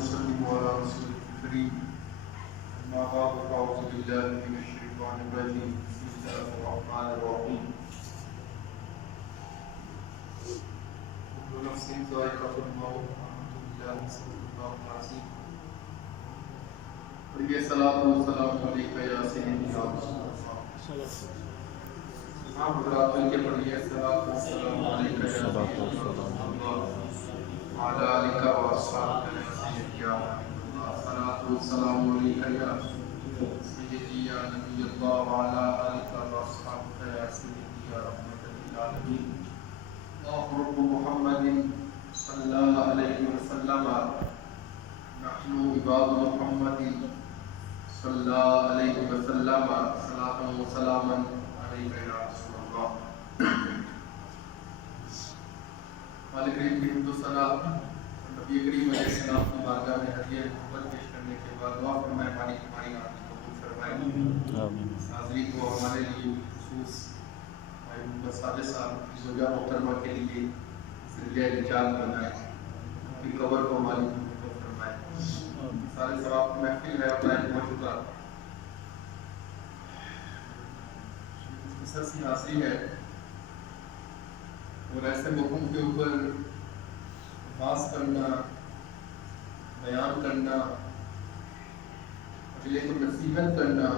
ونسلم على رسول الكريم أما بعد فأعوذ بالله من الشيطان الرجيم بسم الله الرحمن الرحيم كل نفس ذائقة الموت وآمنت بالله صدق الله العظيم الصلاة والسلام عليك يا سيدي يا رسول الله حضرات مل کے پڑھیے الصلاة والسلام عليك يا سيدي يا رسول الله وعلى آلك وأصحابك يا سيدي يا حبيب الله الصلاة والسلام عليك يا سيدي يا نبي الله وعلى آلك وأصحابك يا سيدي يا رحمة للعالمين اللهم رب محمد صلى الله عليه وسلم نحن عباد محمد صلى الله عليه وسلم صلاة وسلاما عليك يا رسول الله مالک کریم کی حمد و ثنا نبی کریم علیہ السلام کی بارگاہ میں ہدیہ محبت پیش کرنے کے بعد دعا فرمائے ہماری آمین کو قبول فرمائے آمین حاضری کو ہمارے لیے خصوص سادہ صاحب کی زوجہ محترمہ کے لیے ذریعہ نجات بنائے کی قبر کو ہماری قبول فرمائے سارے ثواب کی محفل ہے اور لائن موجودہ مختصر سی حاضری ہے اور ایسے موقعوں کے اوپر بحث کرنا بیان کرنا اگلے کو نصیحت کرنا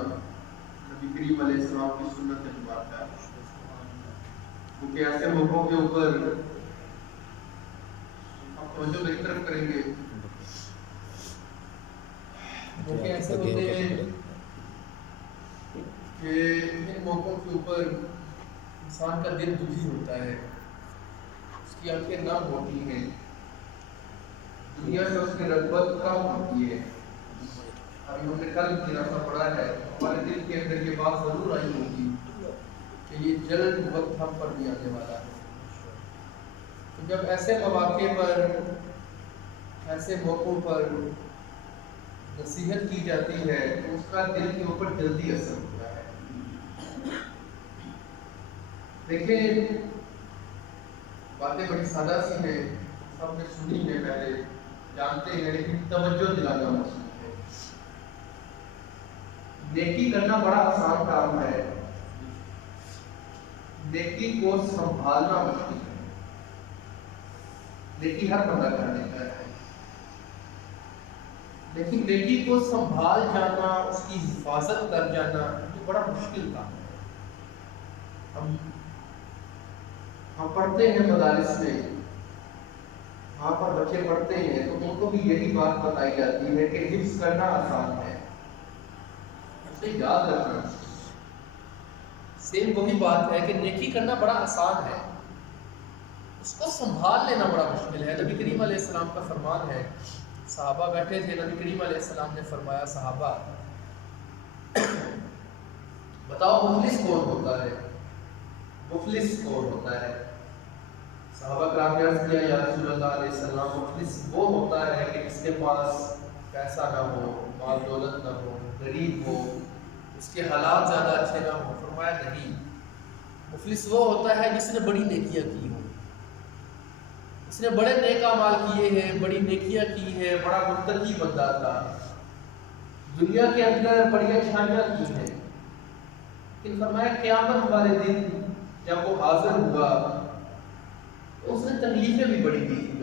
نبی کریم علیہ السلام کی سنت ہے بات ہے کیونکہ ایسے موقعوں کے اوپر آپ توجہ میری طرف کریں گے موقع ایسے ہوتے ہیں کہ ان موقعوں کے اوپر انسان کا دل دکھی ہوتا ہے اس کی آنکھیں نم ہوتی ہیں دنیا سے اس کی رغبت کم ہوتی ہے ابھی ہم نے کل کی رفع پڑھا ہے ہمارے دل کے اندر یہ بات ضرور آئی ہوگی کہ یہ جلد وقت ہم پر بھی آنے والا ہے تو جب ایسے مواقع پر ایسے موقعوں پر نصیحت کی جاتی ہے تو اس کا دل کے اوپر جلدی اثر ہوتا ہے دیکھیں باتیں بڑی سادہ سی ہیں سب نے سنی ہے پہلے جانتے ہیں لیکن توجہ دلانا مشکل ہے نیکی کرنا بڑا آسان کام ہے نیکی کو سنبھالنا مشکل ہے نیکی ہر بندہ کر لیتا ہے لیکن نیکی کو سنبھال جانا اس کی حفاظت کر جانا یہ بڑا مشکل کام ہے ہم پڑھتے ہیں مدارس میں وہاں پر بچے پڑھتے ہیں تو ان کو بھی یہی بات بتائی جاتی ہے کہ حفظ کرنا آسان ہے اسے یاد رکھنا سیم وہی بات ہے کہ نیکی کرنا بڑا آسان ہے اس کو سنبھال لینا بڑا مشکل ہے نبی کریم علیہ السلام کا فرمان ہے صحابہ بیٹھے تھے نبی کریم علیہ السلام نے فرمایا صحابہ بتاؤ مفلس کون ہوتا ہے مفلس کون ہوتا ہے صحابہ کرام نے عرض کیا یا رسول اللہ علیہ السلام مفلس وہ ہوتا ہے کہ جس کے پاس پیسہ نہ ہو مال دولت نہ ہو غریب ہو اس کے حالات زیادہ اچھے نہ ہو فرمایا نہیں مفلس وہ ہوتا ہے جس نے بڑی نیکیاں کی ہوں اس نے بڑے نیک اعمال کیے ہیں بڑی نیکیاں کی ہیں بڑا متقی بندہ تھا دنیا کے اندر بڑی اچھائیاں کی ہیں لیکن فرمایا قیامت والے دن جب وہ حاضر ہوا تو اس نے تکلیفیں بھی بڑی دی تھی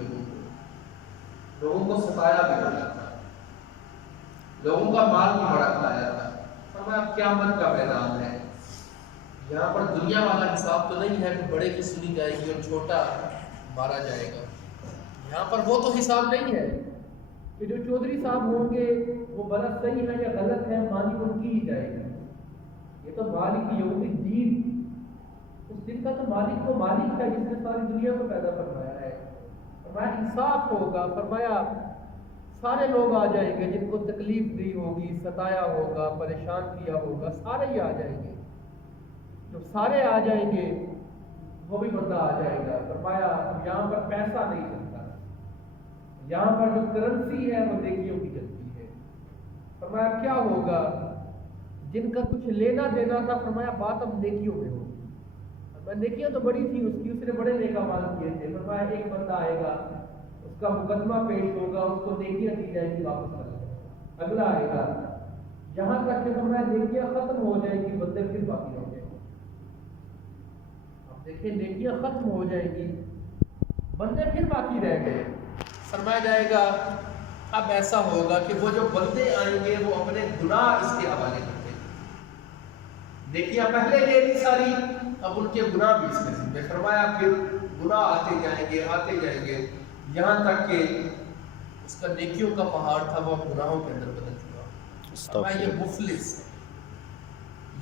لوگوں کو ستایا بھی بڑا تھا لوگوں کا مال بھی بڑا کھایا تھا فرمایا قیامت کا میدان ہے یہاں پر دنیا والا حساب تو نہیں ہے کہ بڑے کی سنی جائے گی اور چھوٹا مارا جائے گا یہاں پر وہ تو حساب نہیں ہے کہ جو چودھری صاحب ہوں گے وہ غلط صحیح ہے یا غلط ہے مالک ان کی ہی جائے گا یہ تو مالک یوم الدین اس دن کا تو مالک تو مالک ہے جس نے ساری دنیا کو پیدا فرمایا ہے فرمایا انصاف ہوگا فرمایا سارے لوگ آ جائیں گے جن کو تکلیف دی ہوگی ستایا ہوگا پریشان کیا ہوگا سارے ہی آ جائیں گے جب سارے آ جائیں گے وہ بھی بندہ آ جائے گا فرمایا یہاں پر پیسہ نہیں چلتا یہاں پر جو کرنسی ہے وہ نیکیوں کی چلتی ہے فرمایا کیا ہوگا جن کا کچھ لینا دینا تھا فرمایا بات اب نیکیوں میں ہوگی نیکیاں تو بڑی تھی اس کی اس نے بڑے نیک اعمال کیے تھے فرمایا ایک بندہ آئے گا اس کا مقدمہ پیش ہوگا، اس کو نیکیاں دی جائیں گی، واپس کر لیں، اگلا آئے گا، یہاں تک کہ فرمایا نیکیاں ختم ہو جائیں گی، بندے پھر باقی ہوں گے۔ اب دیکھیں نیکیاں ختم ہو جائیں گی، بندے پھر باقی رہ گئے، فرمایا جائے گا اب ایسا ہوگا کہ وہ جو بندے آئیں گے وہ اپنے گناہ اس کے حوالے کرتے ہیں، نیکیاں پہلے لے لی ساری، اب ان کے گناہ بھی اس کے ذمہ، فرمایا پھر گناہ آتے جائیں گے یہاں تک کہ اس کا نیکیوں کا پہاڑ تھا وہ گناہوں کے اندر بدل چکا۔ فرمایا یہ مفلس ہے،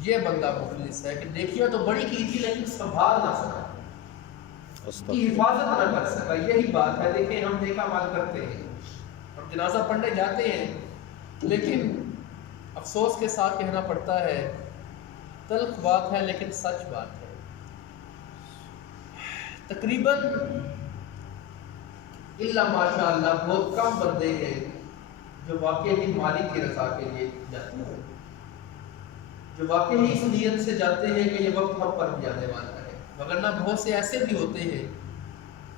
یہ بندہ مفلس ہے کہ نیکیاں تو بڑی کی تھی لیکن سنبھال نہ سکا، اس کی حفاظت نہ کر سکا۔ یہی بات ہے، دیکھیں ہم نیک اعمال کرتے ہیں، ہم جنازہ پڑھنے جاتے ہیں، لیکن افسوس کے ساتھ کہنا پڑتا ہے، تلخ بات ہے لیکن سچ بات ہے، تقریباً الا ماشاء اللہ بہت کم بندے ہیں جو واقعی مالک کی رضا کے لیے جاتے ہیں، جو واقعی اس نیت سے جاتے ہیں کہ یہ وقت ہم پر بھی آنے والا ہے، وگرنہ بہت سے ایسے بھی ہوتے ہیں،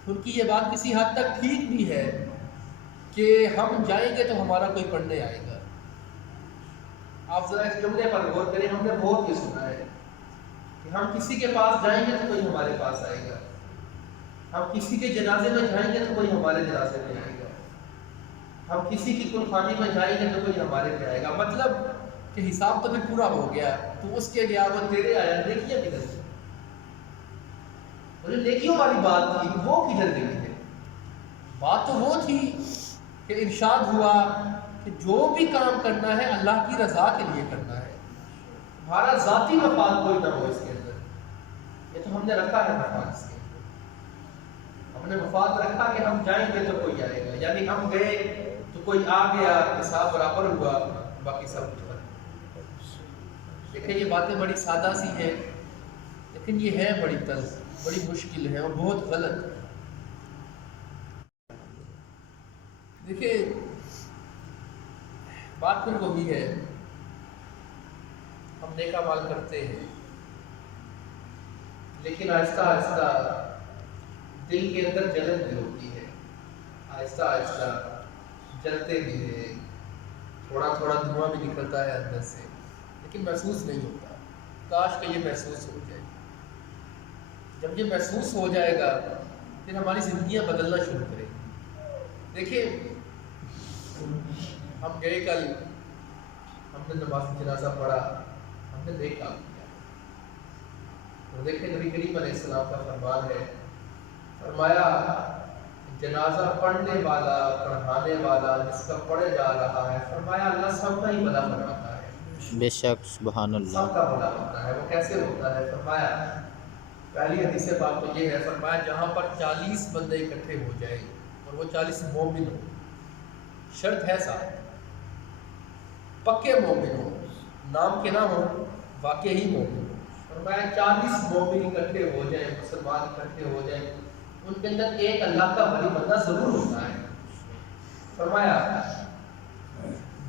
ان کی یہ بات کسی حد تک ٹھیک بھی ہے کہ ہم جائیں گے تو ہمارا کوئی پڑھنے آئے گا۔ آپ ذرا اس جملے پر غور کریں، ہم نے بہت یہ سنا ہے کہ ہم کسی کے پاس جائیں گے تو کوئی ہمارے پاس آئے گا، ہم کسی کے جنازے میں جائیں گے تو کوئی ہمارے جنازے میں آئے گا، ہم کسی کی کلخانی میں جائیں گے تو کوئی ہمارے پہ آئے گا، مطلب کہ حساب تو بھی پورا ہو گیا، تو اس کے گیا وہ تیرے آیا، نیکیاں کدھر گئی؟ اور نیکیوں والی بات تھی وہ کدھر گئی ہے؟ بات تو وہ تھی کہ ارشاد ہوا کہ جو بھی کام کرنا ہے اللہ کی رضا کے لیے کرنا ہے، ہمارا ذاتی مفاد کوئی نہ ہو اس کے اندر، یہ تو ہم نے رکھا ہے مفاد اس کے اندر، ہم نے مفاد رکھا کہ ہم جائیں گے تو کوئی آئے گا، یعنی ہم گئے تو کوئی آ گیا، حساب برابر ہوا، باقی سب کچھ فرق۔ دیکھیں یہ باتیں بڑی سادہ سی ہیں لیکن یہ ہے بڑی طرز، بڑی مشکل ہے اور بہت غلط ہے۔ دیکھیں بات پھر وہی ہے، ہم نیک اعمال کرتے ہیں لیکن آہستہ آہستہ دل کے اندر جلن بھی ہوتی ہے، آہستہ آہستہ جلتے بھی ہیں، تھوڑا تھوڑا دھواں بھی نکلتا ہے اندر سے لیکن محسوس نہیں ہوتا، کاش کہ یہ محسوس ہو جائے۔ جب یہ محسوس ہو جائے گا پھر ہماری زندگیاں بدلنا شروع کریں گی۔ دیکھیں ہم گئے کل، ہم نے نماز جنازہ پڑھا، ہم نے نیک کام کیا، اور دیکھیں نبی کریم علیہ السلام کا فرمان ہے، فرمایا جنازہ پڑھنے والا، پڑھانے والا، جس کا پڑھے جا رہا ہے، فرمایا اللہ سب کا ہی بھلا فرماتا ہے، بے شک سبحان اللہ، سب کا بھلا ہوتا ہے۔ وہ کیسے ہوتا ہے؟ فرمایا پہلی حدیث پاک تو یہ ہے، فرمایا جہاں پر 40 بندے اکٹھے ہو جائیں اور وہ 40 مومن ہو، شرط ہے صاحب پکے مومن ہو، نام کے نہ ہو، واقعی مومن ہو، فرمایا 40 مومن اکٹھے ہو جائیں، مسلمان اکٹھے ہو جائیں، ان کے اندر ایک اللہ کا ولی بندہ ضرور ہوتا ہے۔ فرمایا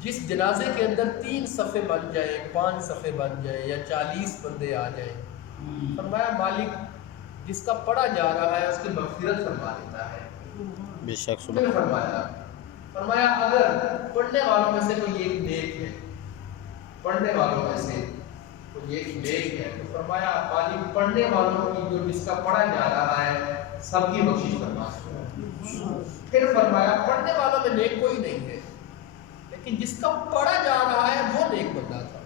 جس جنازے کے اندر 3 صفیں بن جائیں، 5 صفیں بن جائیں یا 40 بندے آ جائیں، فرمایا مالک جس کا پڑھا جا رہا ہے اس کی مغفرت فرما دیتا ہے۔ بے شک پھر فرمایا اگر پڑھنے والوں میں سے کوئی ایک نیک ہے، پڑھنے والوں میں سے کوئی ایک نیک ہے، تو فرمایا مالک پڑھنے والوں کی جو جس کا پڑھا جا رہا ہے سب کی بخشش فرما دیتا۔ پھر فرمایا پڑھنے والوں میں نیک کوئی نہیں ہے لیکن جس کا پڑھا جا رہا ہے وہ نیک بندہ تھا،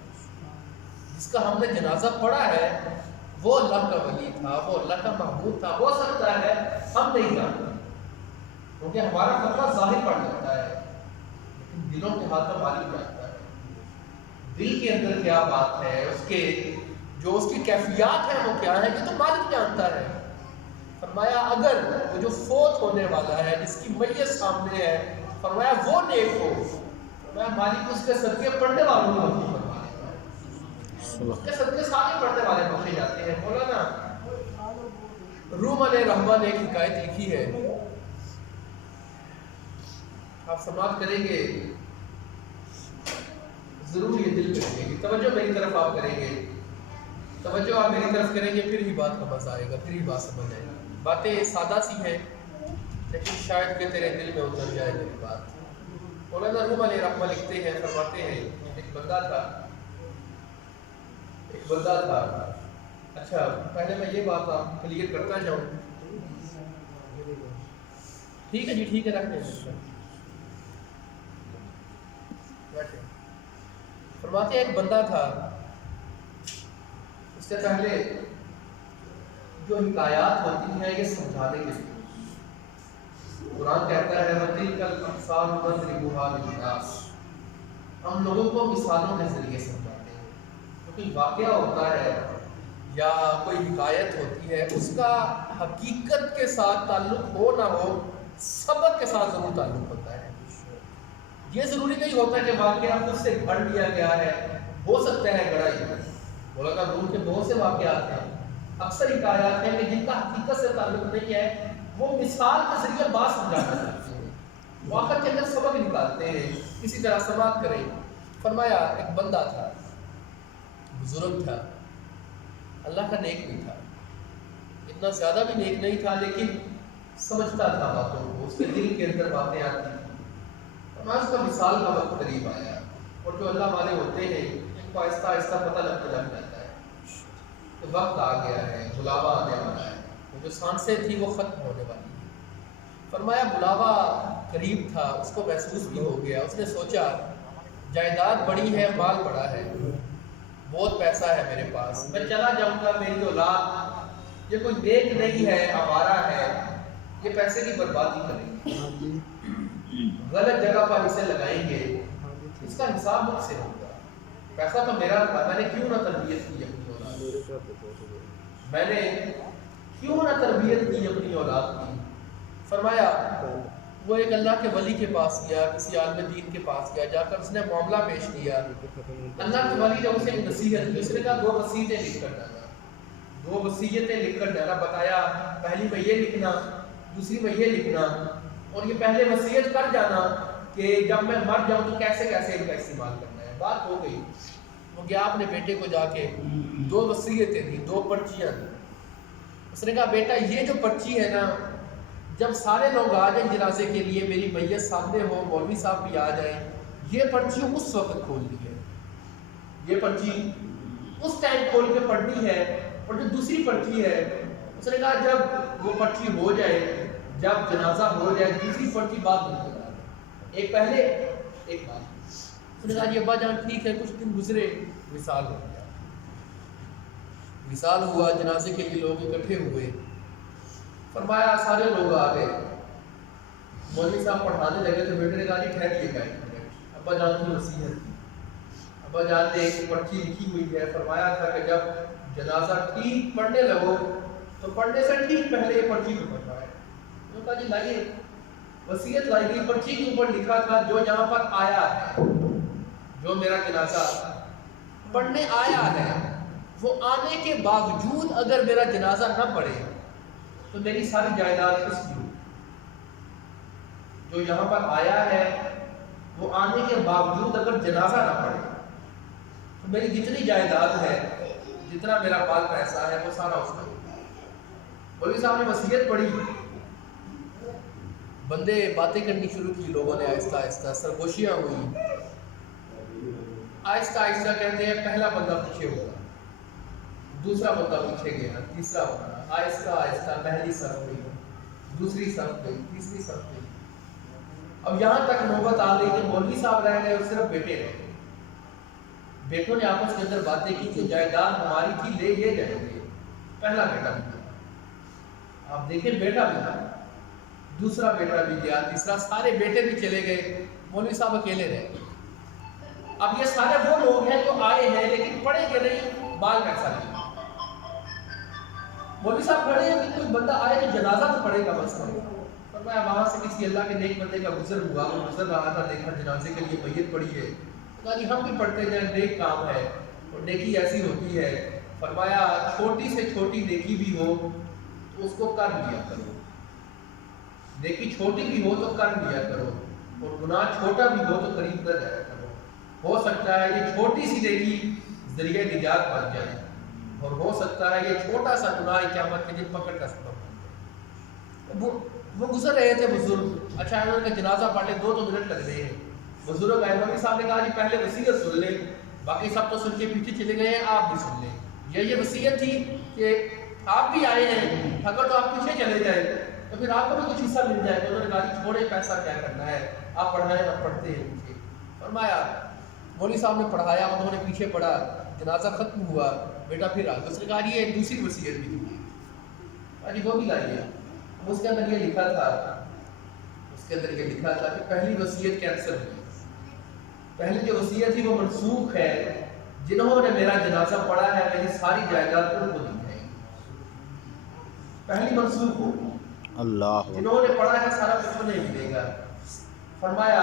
جس کا ہم نے جنازہ پڑھا ہے وہ اللہ کا ولی تھا، وہ اللہ کا محبوب تھا۔ ہو سکتا ہے ہم نہیں جانتے کیونکہ ہمارا خطرہ ظاہر پڑ جاتا ہے لیکن دلوں کے ہاتھ میں مالک جانتا ہے، دل کے اندر کیا بات ہے، اس کے جو اس کی کیفیات ہیں وہ کیا ہے، یہ تو مالک جانتا ہے۔ فرمایا اگر وہ جو فوت ہونے والا ہے جس کی میت سامنے ہے، فرمایا وہ نیک ہو، فرمایا مالک اس کے صدقے پڑھنے والوں کو بخشش فرما دیتا ہے، اس کے صدقے سارے پڑھنے والے بخشے جاتے ہیں۔ مولانا روم علیہ رحمہ نے ایک حکایت لکھی ہے، آپ سماعت کریں گے ضرور یہ دل کریں گے، توجہ میری طرف آپ کریں گے، توجہ آپ میری طرف کریں گے، پھر ہی بات کا مزہ آئے گا، پھر ہی بات سمجھ آئے گا۔ باتیں سادہ سی ہیں لیکن شاید کہ تیرے دل میں اتر جائے میری بات۔ مولانا روم علیہ رحمہ لکھتے ہیں، فرماتے ہیں ایک بندہ تھا۔ اچھا پہلے میں یہ بات آپ کلیئر کرتا جاؤں، ٹھیک ہے جی، ٹھیک ہے، رکھتے ہیں بیٹھے۔ فرماتے ہیں ایک بندہ تھا، اس سے پہلے جو حکایات ہوتی ہیں یہ سمجھانے کے لیے قرآن کہتا ہے وَتِلْكَ الْأَمْثَالُ نَضْرِبُهَا لِلنَّاسِ، ہم لوگوں کو مثالوں کے ذریعے سمجھاتے ہیں۔ کوئی واقعہ ہوتا ہے یا کوئی حکایت ہوتی ہے، اس کا حقیقت کے ساتھ تعلق ہو نہ ہو، سبق کے ساتھ ضرور تعلق ہوتا ہے۔ یہ ضروری نہیں ہوتا کہ واقعہ خود سے گھڑ لیا گیا ہے، ہو سکتا ہے گڑا ہی۔ مولانا روم کے بہت سے واقعات ہیں، اکثر حکایات ہیں کہ جن کا حقیقت سے تعلق نہیں ہے، وہ مثال کے ذریعے بات سمجھانا چاہتے ہیں، واقعہ کے اندر سبق نکالتے ہیں۔ اسی طرح سماعت کریں۔ فرمایا ایک بندہ تھا، بزرگ تھا، اللہ کا نیک بھی تھا، اتنا زیادہ بھی نیک نہیں تھا لیکن سمجھتا تھا باتوں کو، اس کے دل کے اندر باتیں آتی تھیں۔ فرمایا اس کا مثال کا وقت قریب آیا، اور جو اللہ والے ہوتے ہیں ان کو آہستہ آہستہ پتہ لگ جاتا ہے کہ وقت آ گیا ہے، بلاوا آنے والا ہے، وہ جو سانسیں تھی وہ ختم ہونے والی ہے۔ فرمایا بلاوا قریب تھا، اس کو محسوس بھی ہو گیا۔ اس نے سوچا جائیداد بڑی ہے، مال بڑا ہے، بہت پیسہ ہے میرے پاس، میں چلا جاؤں گا، میری اولاد یہ کوئی نیک نہیں ہے، آوارہ ہے، یہ پیسے کی بربادی کریں گے، غلط جگہ پر اسے لگائیں گے، اس کا حساب مجھ سے ہوگا۔ پیسہ تو میرا تھا، میں نے کیوں نہ تربیت کی اپنی اولاد، میں نے کیوں نہ تربیت کی اپنی اولاد کی۔ فرمایا وہ ایک اللہ کے ولی کے پاس گیا، کسی عالم دین کے پاس گیا، جا کر اس نے معاملہ پیش کیا۔ اللہ کے ولی نے اسے ایک نصیحت کی، اس نے کہا 2 وصیتیں لکھ کر ڈالا، 2 وصیتیں لکھ کر ڈالا۔ بتایا پہلی میں یہ لکھنا، دوسری میں یہ لکھنا، اور یہ پہلے وصیت کر جانا کہ جب میں مر جاؤں تو کیسے کیسے ان کا استعمال کرنا ہے۔ بات ہو گئی، وہ گیا اپنے بیٹے کو جا کے 2 وصیتیں دی، 2 پرچیاں دی۔ اس نے کہا بیٹا یہ جو پرچی ہے نا، جب سارے لوگ آ جائیں جنازے کے لیے، میری میت سامنے ہو، مولوی صاحب بھی آ جائیں، یہ پرچی اس وقت کھولنی ہے، یہ پرچی اس ٹائم کھول کے پڑھنی ہے۔ اور جو دوسری پرچی ہے، اس نے کہا جب وہ پرچی ہو جائے، جب جنازہ ہو جائے، دوسری پرچی بعد میں کرنا، ایک پہلے ایک بعد۔ اس نے کہا یہ ابا جان ٹھیک ہے۔ کچھ دن گزرے، وصال ہو گیا، وصال ہوا، جنازے کے لیے لوگ اکٹھے ہوئے۔ فرمایا سارے لوگ آ گئے، مولوی صاحب پڑھانے لگے تو بیٹے نے کہا جی ٹھہریے گا ایک منٹ، ابا جان کی نصیحت کی۔ ابا جان نے ایک پرچی لکھی ہوئی ہے، فرمایا تھا کہ جب جنازہ ٹھیک پڑھنے لگو تو پڑھنے سے ٹھیک پہلے یہ پرچی کو پڑھنا ہے۔ انہوں نے کہا جی لائیے، وصیت لائی گئی، پرچی کے اوپر لکھا تھا جو یہاں پر آیا ہے، جو میرا جنازہ پڑھنے آیا ہے، وہ آنے کے باوجود اگر میرا جنازہ نہ پڑھے تو میری ساری جائیداد اس کی ہوگی۔ جو یہاں پر آیا ہے وہ آنے کے باوجود اگر جنازہ نہ پڑھے تو میری جتنی جائیداد ہے، جتنا میرا مال پیسہ ہے، وہ سارا اس کا ہوگا۔ مولوی صاحب نے وصیت پڑھی، بندے باتیں کرنی شروع کی، لوگوں نے آہستہ آہستہ، سرگوشیاں ہوئی، آہستہ آہستہ کہتے ہیں پہلا بندہ پیچھے ہوا، دوسرا بندہ پیچھے گیا، تیسرا بندہ، آہستہ آہستہ پہلی صف گئی، دوسری صف گئی، تیسری صف گئی۔ اب یہاں تک نوبت آ گئی کہ مولوی صاحب رہ گئے اور صرف بیٹے رہ گئے۔ بیٹوں نے آپس کے اندر باتیں کی کہ جائیداد ہماری تھی، لے یہ جائیں گے۔ پہلا بیٹا بھی گیا، آپ دیکھیں بیٹا بھی گیا، دوسرا بیٹا بھی گیا، تیسرا، سارے بیٹے بھی چلے گئے، مولوی صاحب اکیلے رہ گئے۔ اب یہ سارے وہ لوگ ہیں جو آئے ہیں لیکن پڑھیں گے نہیں، مال پیسہ نہیں۔ مولوی صاحب کھڑے ہیں کہ کوئی بندہ آئے تو جنازہ تو پڑھے گا بس۔ فرمایا وہاں سے کسی اللہ کے نیک بندے کا گزر ہوا، وہ گزر رہا تھا، دیکھا جنازے کے لیے میت پڑی ہے، کہا جی ہم بھی پڑھتے جائیں، نیک کام ہے، اور نیکی ایسی ہوتی ہے۔ فرمایا چھوٹی سے چھوٹی نیکی بھی ہو تو اس کو کر لیا کرو، نیکی چھوٹی بھی ہو تو کر لیا کرو، اور گناہ چھوٹا بھی ہو تو قریب نہ جایا کرو۔ ہو سکتا ہے یہ چھوٹی سی نیکی ذریعہ نجات بن جائے، اور ہو سکتا ہے یہ چھوٹا سا گناہ قیامت کے دن پکڑ کا سبب بن جائے۔ وہ گزر رہے تھے بزرگ، اچھا انہوں نے جنازہ پڑھ لے، 2 منٹ لگ رہے ہیں، بزرگ آئے، مولوی صاحب نے کہا جی پہلے وصیت سن لیں، باقی سب تو سن کے پیچھے چلے گئے ہیں، آپ بھی سن لیں۔ یہ وصیت تھی کہ آپ بھی آئے ہیں، اگر تو آپ پیچھے چلے جائیں تو پھر آپ کو بھی کچھ حصہ مل جائے گا۔ انہوں نے کہا جی چھوڑے، پیسہ کیا کرنا ہے، آپ پڑھائیں، آپ پڑھتے ہیں پیچھے۔ فرمایا مولوی صاحب نے پڑھایا، انہوں نے پیچھے پڑھا، جنازہ ختم ہوا، بیٹا پھر آ گیا، اس نے کہا جی یہ دوسری وصیت بھی تھی، جی وہ بھی لائیے۔ اس کے اندر یہ لکھا تھا، اس کے اندر یہ لکھا تھا کہ پہلی وصیت کینسل ہوئی، پہلی جو وصیت تھی وہ منسوخ ہے، جنہوں نے میرا جنازہ پڑھا ہے میری ساری جائیداد ان کو دی جائے گی، پہلی منسوخ ہو، اللہ جنہوں نے پڑھا ہے سارا کچھ نہیں ملے گا۔ فرمایا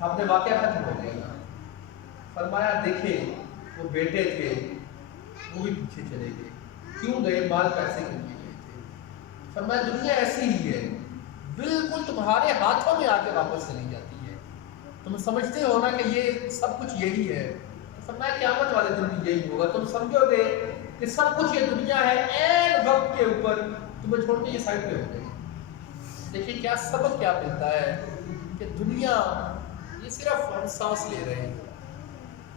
آپ نے واقعہ ختم ہو گیا۔ فرمایا دیکھیں وہ بیٹے تھے وہ بھی پیچھے چلے گئے، کیوں گئے؟ مال پیسے کے لیے گئے تھے۔ فرمایا دنیا ایسی ہی ہے، بالکل تمہارے ہاتھوں میں آ کے واپس چلی جاتی ہے، تم سمجھتے ہو نا کہ یہ سب کچھ یہی ہے۔ فرمایا قیامت والے دن بھی یہی ہوگا، تم سمجھو گے کہ سب کچھ یہ دنیا ہے، عین وقت کے اوپر تمہیں چھوڑ کے یہ سائڈ پہ ہو گئی۔ دیکھیے کیا سبق کیا ملتا ہے کہ دنیا یہ صرف ہم سانس لے رہے ہیں،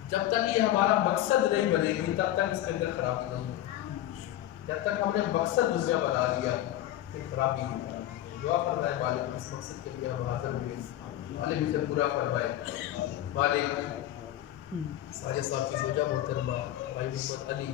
جب تک یہ ہمارا مقصد نہیں بنے گی تب تک اس کے اندر خرابی نہیں ہے، جب تک ہم نے مقصد دنیا بنا لیا پھر خرابی نہیں ہے۔ دعا فرمائے مالک اس مقصد کے لیے ہم حاضر ہوئے، مالک اسے پورا فرمائے۔ مالک ساجد صاحب کی زوجہ محترمہ بھائی محمد علی